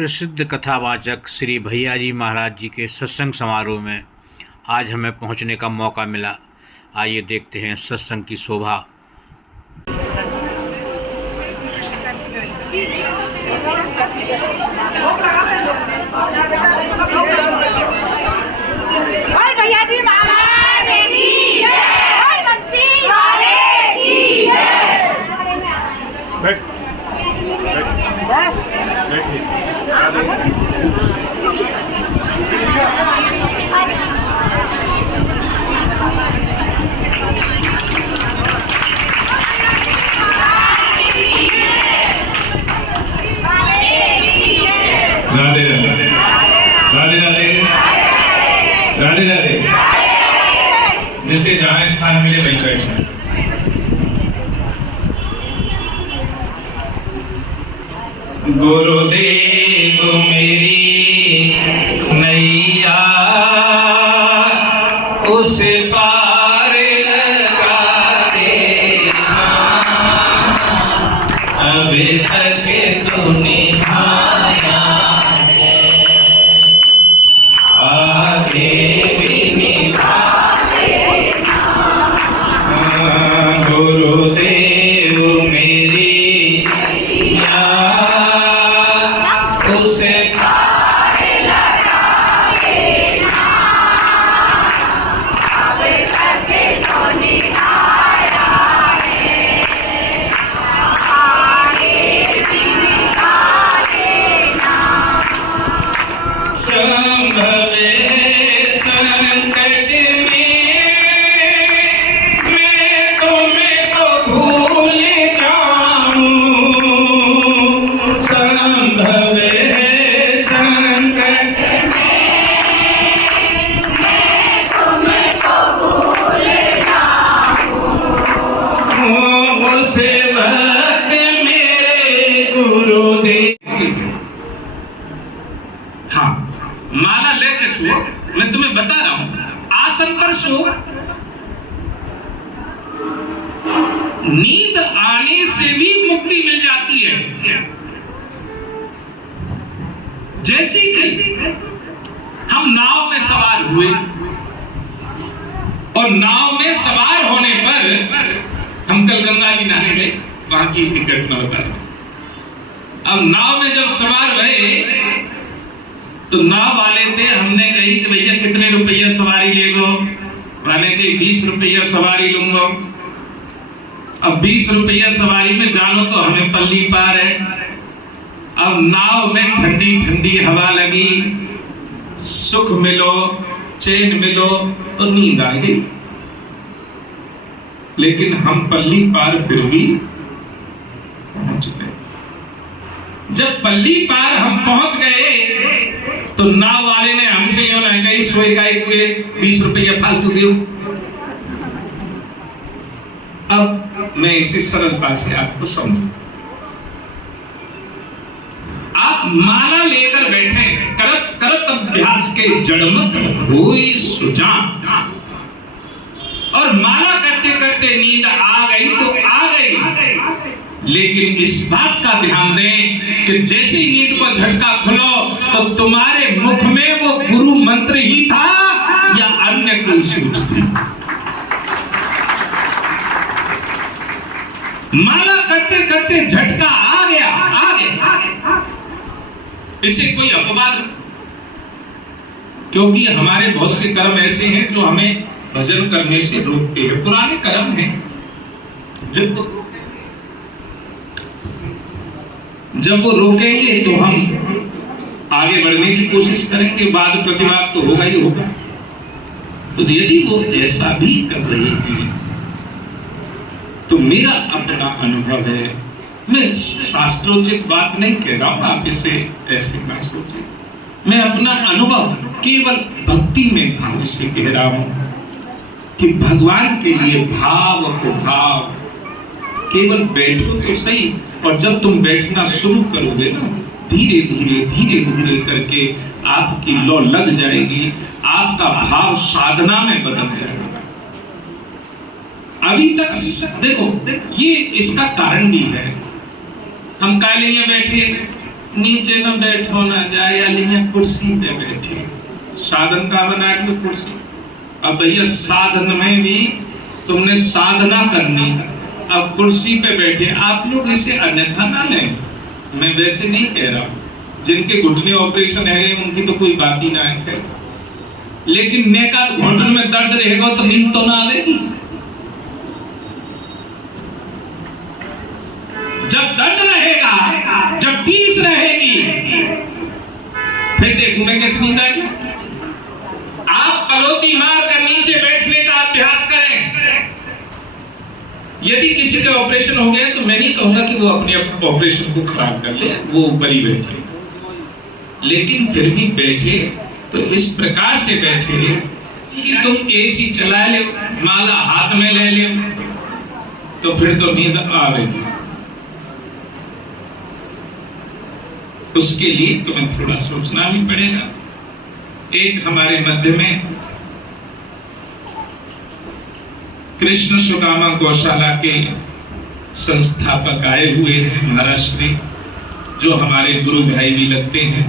प्रसिद्ध कथावाचक श्री भैयाजी महाराज जी के सत्संग समारोह में आज हमें पहुंचने का मौका मिला। आइए देखते हैं सत्संग की शोभा। भैयाजी महाराज की जय, बंसी वाले की जय। बस राधे राधे राधे राधे राधे राधे। जैसे जहाँ स्थान मिले वहीं बैठना। गुरुदेव मेरी नैया उस पार लगा देना, अभी तक तूने आया है, आगे भी निभा देना। गुरुदेव मेरी नैया उसे पार लगा देना, अभी तक तूने आया है, आगे भी निभा देना। संभवे संकट में मैं तुम्हें तो भूल जाऊं, संभवे संकट मैं तुम्हें तो भूल जाऊं। उस वक्त मेरे गुरुदेव। हाँ, माला लेके सो। मैं तुम्हें बता रहा हूं, आसन पर सो। नींद आने से भी मुक्ति मिल जाती है। जैसे कि हम नाव में सवार हुए और नाव में सवार होने पर हम कल गंगा जी नहाने गए, वहां की एक घटना बता रहा हूं। अब नाव में जब सवार हुए तो नाव वाले थे, हमने कही कि भैया कितने रुपया सवारी लेगो? वाले कही 20 रुपया सवारी लूंगा। अब 20 रुपया सवारी में जानो तो हमें पल्ली पार है। अब नाव में ठंडी ठंडी हवा लगी, सुख मिलो, चैन मिलो तो नींद आ गई। लेकिन हम पल्ली पार फिर भी पहुंच गए। जब पल्ली पार हम पहुंच गए तो नाव वाले ने हमसे यो ना कही सोए गाय हुए 20 रुपया फालतू दो। अब मैं इसी सरलता से आपको समझू। आप माला लेकर बैठे, करत करत अभ्यास के जड़मत हुई सुजान, और माला करते करते नींद आ गई तो आ गई। लेकिन इस बात का ध्यान दें कि जैसे ही नींद को झटका खुलो तो तुम्हारे मुख में वो गुरु मंत्र ही था या अन्य कोई सूझ थी। माला करते करते झटका आ गया, आ गया। इसे कोई अपवाद नहीं, क्योंकि हमारे बहुत से कर्म ऐसे हैं जो हमें भजन करने से रोकते हैं। पुराने कर्म हैं, जब वो रोकेंगे तो हम आगे बढ़ने की कोशिश करेंगे, वाद प्रतिवाद तो होगा ही होगा। तो यदि वो ऐसा भी कर रही है तो मेरा अपना अनुभव है, मैं शास्त्रोचित बात नहीं कह रहा हूं, आप इसे ऐसे ना सोचें। मैं अपना अनुभव केवल भक्ति में भाव से कह रहा हूं कि भगवान के लिए भाव को भाव, केवल बैठो तो सही, और जब तुम बैठना शुरू करोगे ना, धीरे धीरे धीरे धीरे करके आपकी लौ लग जाएगी, आपका भाव साधना में बदल जाएगा। अभी तक देखो, ये इसका कारण भी है। हम काले यहाँ बैठे नीचे न बैठो न जाए, अलिया कुर्सी पे बैठे। साधन का बना के कुर्सी। अब भैया साधन में भी तुमने साधना करनी, अब कुर्सी पे बैठे। आप लोग इसे अन्यथा ना लें, मैं वैसे नहीं कह रहा हूं। जिनके घुटने ऑपरेशन है उनकी तो कोई बात ही ना है, लेकिन नेका घुटन में दर्द रहेगा तो नींद तो ना आएगी। जब दर्द रहेगा, जब पीस रहेगी, फिर देखूं मैं कैसे नींद आएगी। आप पलोती मार कर नीचे बैठने का अभ्यास करें। यदि किसी का ऑपरेशन हो गया तो मैं नहीं कहूंगा कि वो अपने ऑपरेशन को खराब कर ले, वो ऊपर ही बैठे, लेकिन फिर भी बैठे तो इस प्रकार से बैठे कि तुम एसी चला ले, माला हाथ में ले ले, तो फिर तो नींद आएगी। उसके लिए तुम्हें थोड़ा सोचना भी पड़ेगा। एक हमारे मध्य में कृष्ण सुदामा गौशाला के संस्थापक आए हुए हैं, महाराज श्री, जो हमारे गुरु भाई भी लगते हैं।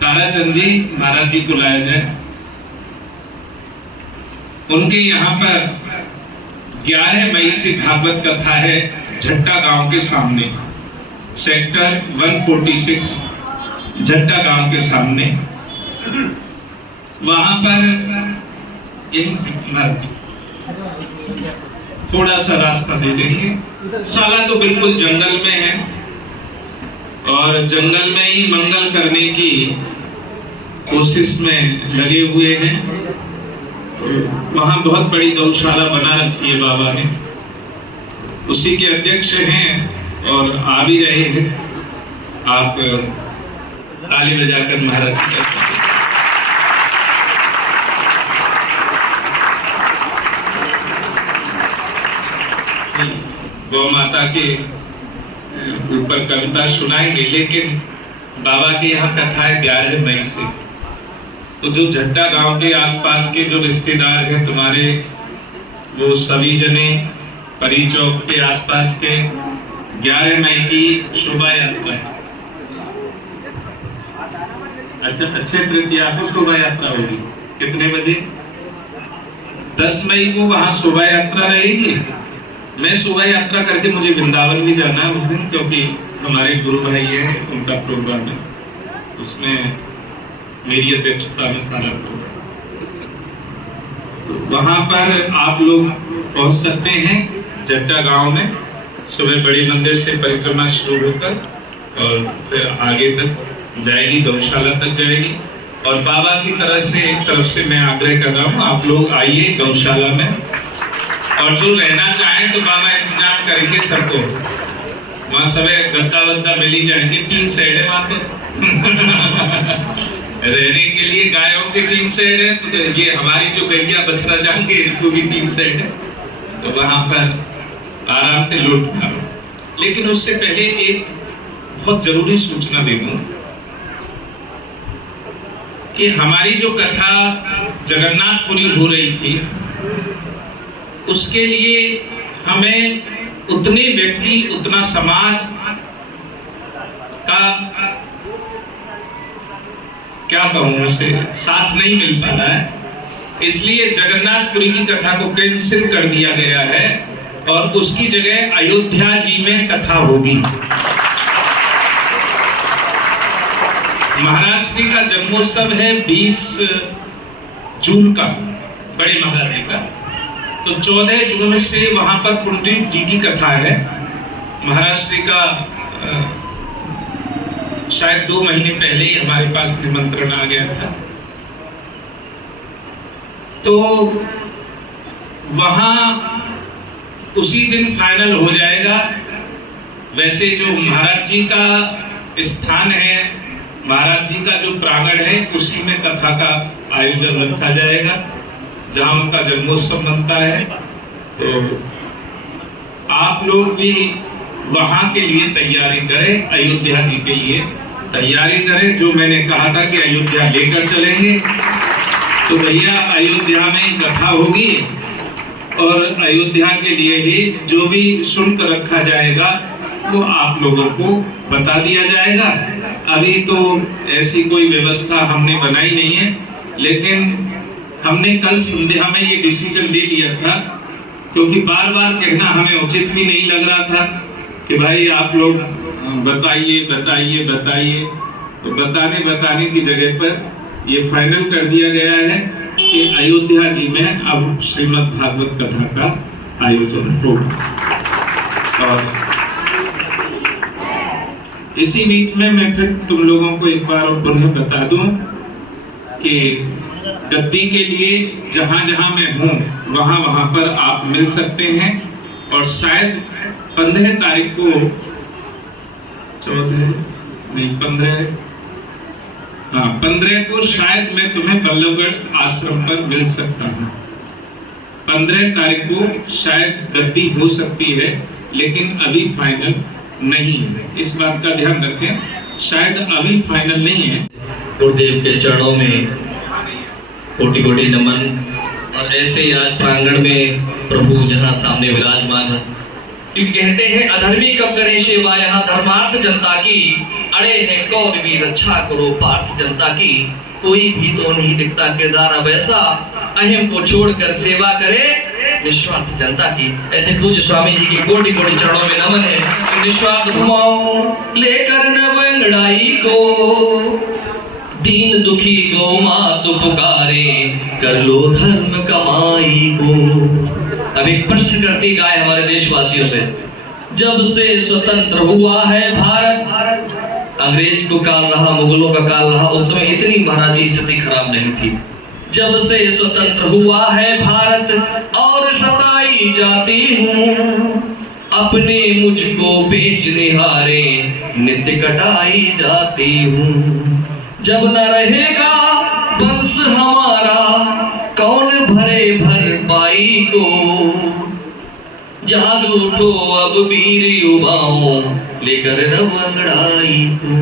ताराचंद जी महाराज जी को लाया जाए। उनके यहाँ पर 11 मई से भागवत कथा है झट्टा गांव के सामने, सेक्टर 146 झट्टा गांव के सामने। वहां पर यही से थोड़ा सा रास्ता दे देंगे। शाला तो बिल्कुल जंगल में है और जंगल में ही मंगल करने की कोशिश में लगे हुए हैं। वहां बहुत बड़ी गौशाला बना रखी है बाबा ने, उसी के अध्यक्ष हैं और आ भी रहे हैं। आप ताली बजाकर महाराज गौ माता के ऊपर कविता सुनाएंगे, लेकिन बाबा के यहाँ कथा है 11 मई से। तो जो झट्टा गांव के आसपास के जो रिश्तेदार हैं तुम्हारे, वो सभी जने परी चौक के आसपास के 11 मई की शोभा यात्रा है। अच्छा, अच्छे तृतीया को शोभा यात्रा होगी। कितने बजे? 10 मई को वहां शोभा यात्रा रहेगी। मैं शोभा यात्रा करके मुझे वृंदावन भी जाना है उस दिन, क्योंकि हमारे गुरु भाई है, उनका प्रोग्राम है, उसमें मेरी अध्यक्षता में सारा प्रोग्राम। तो वहां पर आप लोग पहुंच सकते हैं झट्टा गांव में। सुबह बड़ी मंदिर से परिक्रमा शुरू होकर और फिर आगे तक जाएगी, गौशाला तक जाएगी। और बाबा की तरफ से मैं आग्रह कर रहा हूँ, आप लोग आइए गौशाला में, और जो रहना चाहें तो बाबा इंतजाम करेंगे सबको। वहाँ सब गद्दा वद्दा मिल ही जाएंगे, 3 सेड है वहाँ पे रहने के लिए। गायों के 3 सेड है, तो ये हमारी जो गैया बछड़ा जाएंगे इनको भी 3 सेड है, तो वहाँ पर आराम से लौट पाओ। लेकिन उससे पहले एक बहुत जरूरी सूचना दे दूं कि हमारी जो कथा जगन्नाथपुरी हो रही थी, उसके लिए हमें उतने व्यक्ति, उतना समाज का क्या कहूं उसे साथ नहीं मिल पा रहा है। इसलिए जगन्नाथपुरी की कथा को कैंसिल कर दिया गया है और उसकी जगह अयोध्या जी में कथा होगी। महाराज श्री का जन्मोत्सव है 20 जून का, बड़े महाराज जी का। तो 14 जून से वहां पर पुंडरीक जी की कथा है। महाराज श्री का शायद 2 महीने पहले ही हमारे पास निमंत्रण आ गया था। तो वहां उसी दिन फाइनल हो जाएगा। वैसे जो महाराज जी का स्थान है, महाराज जी का जो प्रांगण है, उसी में कथा का आयोजन रखा जाएगा, जहां उनका जन्मोत्सव बनता है। तो आप लोग भी वहां के लिए तैयारी करें, अयोध्या जी के लिए तैयारी करें। जो मैंने कहा था कि अयोध्या लेकर चलेंगे, तो भैया अयोध्या में कथा होगी और अयोध्या के लिए ही जो भी शुल्क रखा जाएगा वो आप लोगों को बता दिया जाएगा। अभी तो ऐसी कोई व्यवस्था हमने बनाई नहीं है, लेकिन हमने कल संध्या में ये डिसीजन ले लिया था, क्योंकि बार बार कहना हमें उचित भी नहीं लग रहा था कि भाई आप लोग बताइए बताइए बताइए। तो बताने की जगह पर ये फाइनल कर दिया गया है कि अयोध्या जी में अब श्रीमद् भागवत कथा का आयोजन होगा। और इसी बीच में मैं फिर तुम लोगों को एक बार और पुनः बता दूं कि गद्दी के लिए जहां जहां मैं हूं वहां पर आप मिल सकते हैं। और शायद 15 तारीख को 15 को शायद मैं तुम्हें बल्लभगढ़ आश्रम पर मिल सकता हूँ। 15 तारीख को शायद गद्दी हो सकती है, लेकिन अभी फाइनल नहीं है। इस बात का ध्यान रखें, शायद अभी फाइनल नहीं है। गुरुदेव के चरणों में कोटि कोटि नमन। और ऐसे ही आज प्रांगण में प्रभु जहाँ सामने विराजमान हो, क्योंकि कहते हैं अधर्मी कब करे सेवा, यहाँ धर्मार्थ जनता की अड़े है कौन भी रक्षा करो पार्थ जनता की। कोई भी तो नहीं दिखता किरदार अब ऐसा, अहम को छोड़कर सेवा करे निस्वार्थ जनता की। ऐसे पूज्य स्वामी जी के कोटि कोटि चरणों में नमन है कि निस्वार्थ घुमाओ लेकर नव अंगड़ाई को, दीन दुखी गौ मातु पुकारे कर लो धर्म कमाई को। अब एक प्रश्न करती गाय हमारे देशवासियों से, जब से स्वतंत्र हुआ है भारत, अंग्रेज को काल रहा, मुगलों का काल रहा, उस समय इतनी महाराज जी स्थिति खराब नहीं थी। जब से स्वतंत्र हुआ है भारत और सताई जाती हूँ, अपने मुझको बेचने हारे नित्य कटाई जाती हूँ। जब न रहेगा वंश हमारा कौन भरे भरपाई को, जाग उठो अब वीर युवाओं लेकर नव अंगड़ाई को।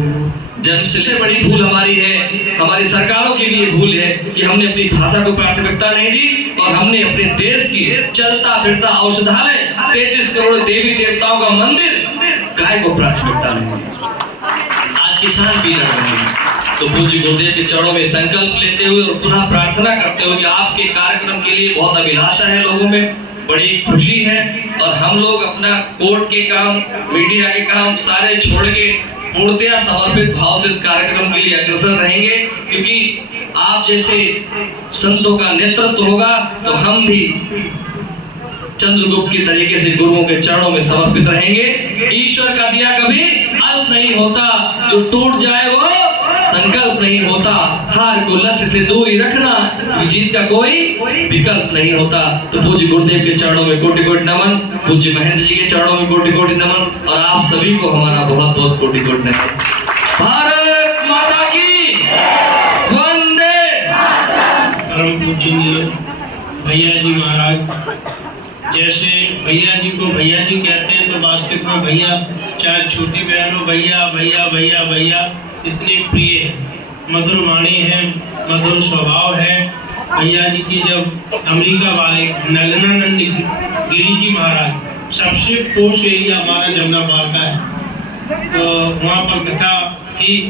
जन्म से बड़ी भूल हमारी है, हमारी सरकारों की भी ये भूल है कि हमने अपनी भाषा को प्राथमिकता नहीं दी और हमने अपने देश की चलता फिरता औषधालय 33 करोड़ देवी देवताओं का मंदिर गाय को प्राथमिकता नहीं दी। आज किसान पी रहे हैं। तो पूज्य गुरुदेव के चरणों में संकल्प लेते हुए और पुनः प्रार्थना करते हुए कि आपके कार्यक्रम के लिए बहुत अभिलाषा है लोगों में, बड़ी खुशी है। और हम लोग अपना कोर्ट के काम, मीडिया के काम सारे छोड़ के पूर्णतया समर्पित भाव से इस कार्यक्रम के लिए अग्रसर रहेंगे, क्योंकि आप जैसे संतों का नेतृत्व होगा तो हम भी चंद्रगुप्त की तरीके से गुरुओं के चरणों में समर्पित रहेंगे। ईश्वर का दिया कभी अल्प नहीं होता, जो टूट जाए वो संकल्प नहीं होता। हार को लक्ष्य से दूर ही रखना, जीत का कोई विकल्प नहीं होता। तो पूज्य गुरुदेव के चरणों में कोटि कोटि नमन, पूज्य महेंद्र जी के चरणों में कोटि कोटि नमन, और आप सभी को हमारा बहुत बहुत कोटि कोटि नमन। भारत माता की वंदे। परम पूज्य भैया जी महाराज, जैसे भैया जी को भैया जी कहते हैं, तो वास्तविक में भैया चाहे छोटी बहन हो, भैया भैया भैया भैया इतने प्रिय है, मधुर वाणी है, मधुर स्वभाव है। भैया जी की जब अमेरिका वाले नगनानंद गिरी जी महाराज, सबसे पोस्ट एरिया हमारा जमुना पार का है, तो वहाँ पर कथा की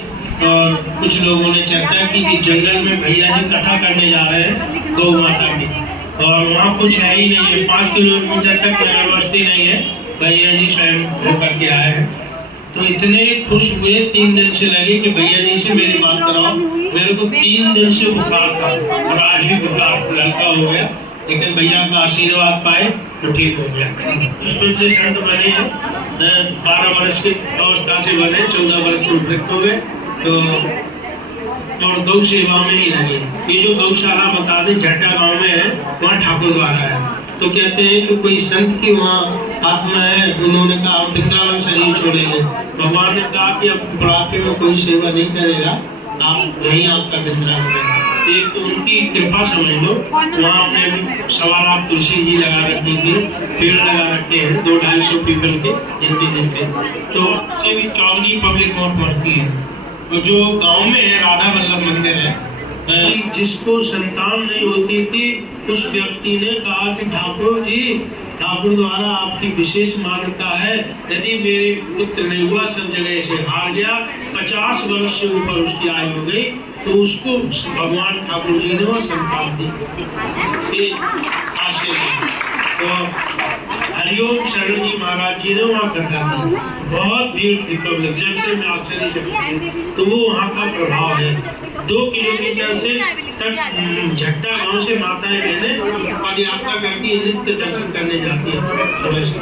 और कुछ लोगों ने चर्चा की कि जंगल में भैया जी कथा करने जा रहे हैं गौ माता की, और वहाँ कुछ है ही नहीं है, 5 किलोमीटर तक व्यवस्था नहीं है। भैया जी स्वयं होकर के आए हैं, तो इतने खुश हुए। 3 दिन से लगे कि भैया जी से मेरी बात कराओ। मेरे को 3 दिन से बुखार था और आज भी बुखार हल्का हो गया, लेकिन भैया का आशीर्वाद पाए तो ठीक हो गया। फिर से संत बने हैं, 12 वर्ष की अवस्था से बने, 14 वर्ष के उपयुक्त हुए, तो और गौ सेवा में ही लगे। ये जो गौशाला बता दें झट्टा गांव में है, वहाँ ठाकुर द्वारा है। तो कहते हैं कि कोई संत की वहाँ आत्मा है, उन्होंने कहा आप विकराल शरीर छोड़ेंगे। भगवान ने कहा कि अब बुढ़ापे में कोई सेवा नहीं करेगा, आप यहीं आपका विकराल है। एक तो उनकी कृपा समझ लो। वहाँ अपने 1.25 तुलसी जी लगा रखी थी, पेड़ लगा रखे हैं 200-250 पीपल के जिनके तो भी चौधरी पब्लिक बहुत बढ़ती है। और जो गांव में है राधा वल्लभ मंदिर है, जिसको संतान नहीं होती थी, उस व्यक्ति ने कहा कि ठाकुर जी ठाकुर द्वारा आपकी विशेष मान्यता है, यदि मेरे पुत्र नहीं हुआ, सब जगह से हार गया, 50 वर्ष से ऊपर उसकी आयु हो गई, तो उसको भगवान ठाकुर जी ने वो संतान दी। ये आशीर्वाद। तो हरिओम शरण जी महाराज जी ने वहाँ कथा दी, बहुत भीड़ थी पब्लिक, जब से मैं आश्चर्य चकित, तो वो वहाँ का प्रभाव है। 2 किलोमीटर से तक झट्टा गांव से माताएं बहनें पद यात्रा करके नित्य दर्शन करने जाती है सुबह से।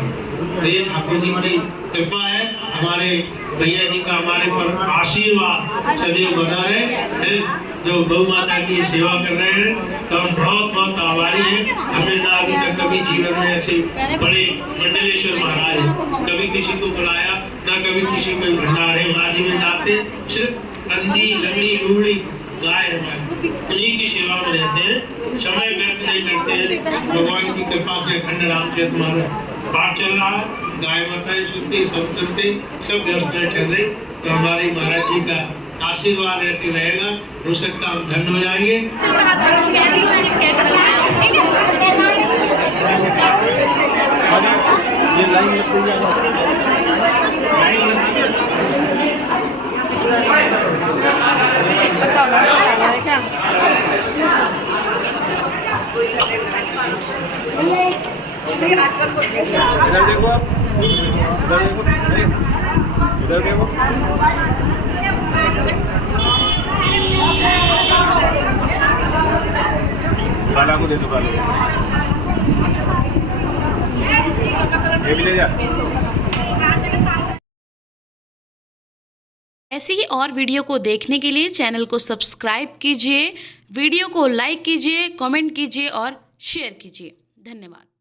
ये ठाकुर जी की कृपा है, हमारे भैया जी का हमारे पर आशीर्वाद सदैव बना रहे, जो गौ माता की सेवा कर रहे हैं, तो हम बहुत बहुत आभारी हैं। हमने ना अभी तक कभी जीवन में ऐसे बड़े मंडलेश्वर महाराज कभी किसी को बुलाया, ना कभी किसी को भंडारे आदि में जाते, सिर्फ अंधी लंगड़ी लूड़ी गाय हमारे उन्हीं की सेवा में रहते हैं, समय व्यर्थ नहीं करते हैं। भगवान की कृपा से अखंड रामचरितमानस पाठ चल रहा है, गाय माताएं सुनते, सब सुनते, सब व्यवस्थाएं चल रही। तो हमारे महाराज जी का आशीर्वाद ऐसे रहेगा, हो सकता हम धन्य हो जाएंगे। इधर देखो आप, इधर देखो। बाला को दे दो, बाला ये भी ले जा। ऐसी ही और वीडियो को देखने के लिए चैनल को सब्सक्राइब कीजिए, वीडियो को लाइक कीजिए, कमेंट कीजिए और शेयर कीजिए। धन्यवाद।